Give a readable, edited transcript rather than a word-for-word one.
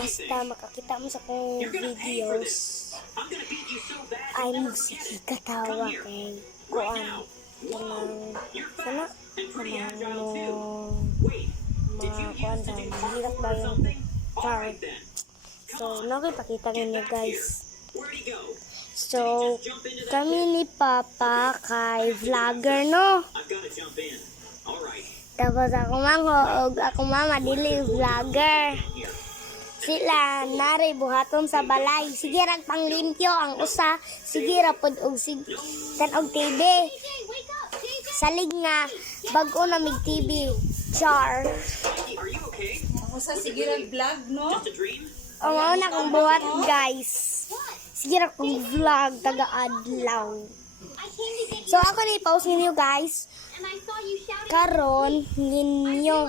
basta makakita mo sa kong videos ay mo sige katawa kay kuan kanang mo makuan daw mahirap daw yung card. So nakipakita ninyo guys. So kami ni Papa kay vlogger no. Tapos ako mangog, ako mama dili vlogger. Sila nari buhaton sa balay. Sige rag panglimpyo ang usa. Sige ra pod og og TV. Salig nga bag-o na mig TV. Char. Ang usa sige rag vlog no. O mao na kong buhat guys. Sige ra kong vlog taga adlaw. So ako ni pause ninyo guys. Karon ninyo